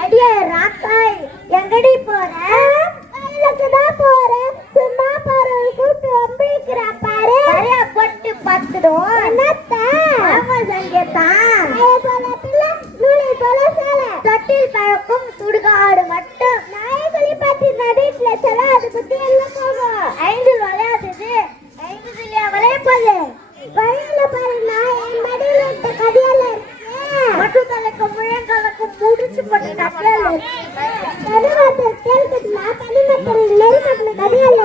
அடியே ராக்காய் எங்கடி போற? தான் போறேன். சும்மா போறேன் கூட்டு வம்பிக்கிற பாரு. நிறைய பொட்டு பத்துடும். என்னத்த சங்கேதான் நூலை போல சேல தொட்டில் பழக்கும் சுடுகாடு மட்டும் நாயகளி பத்தி நடிட்டுல சொல்ல அது பத்தி எல்லாம் போகும். 5 விளையாடுது 5 விளையாப்பது வழியில பாரு. நான் என் மடியில இருக்க கதையில மட்டும் தலைக்கும் முழங்காலுக்கும் முடிச்சு போட்டு கதையில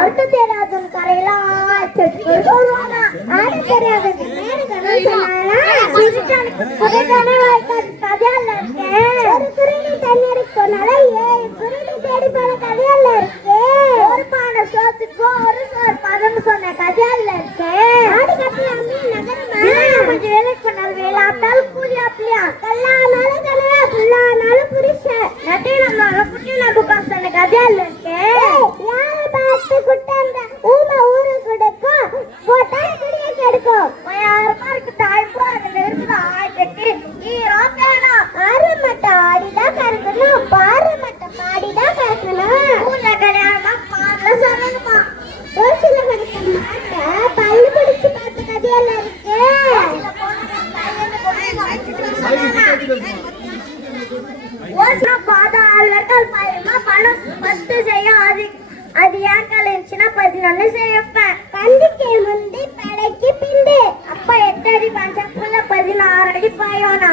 அர்த்தம் தெரியாத கரையெல்லாம் ஆட தெரியாது கதையால இருக்கேன். தண்ணி அடிக்கனால 7 குருவி தேடி போன கதையால இருக்கு. ஒரு பானை சோத்துக்கும் ஒரு சோறு பதம் சொன்ன கதையால இருக்கேன். ஆடு கட்டலாமே நகரமா கொஞ்சம் வேலைக்கு பண்ணாலும் வேலை ஆட்டாலும் கூலி அப்படியா கல்லானாலும் கலையா புல்லானாலும் புரிஷன் நட்டையினாலும் குட்டினாலும் சொன்ன கதையால இருக்கேன். யாரை பார்த்து குட்டாங்க ஊமா ஊரு கொடுக்கும் போட்டா குடிய கெடுக்கும் 1000 மார்க்கு தாய்ப்போ அந்த நெருப்புல ஆயிட்டு ஈரோப்பேனா ஆரமட்ட ஆடிதான் கறக்கணும் பாரமட்ட பாடிதான் கறக்கணும். ஊர்ல கல்யாணமா பாடல சொல்லணுமா ரோசில கடிக்க மாட்ட பல்லு பிடிச்சு பார்த்த கதையெல்லாம் இருக்கு. பணம் 10 செய்யும். அது ஏன் கலைச்சுன்னா 11 செய்யப்பேன். பந்திக்கு முந்தி படைக்கு பிந்து அப்ப 8 அடி பஞ்சப்புள்ள 16 அடி பாயோனா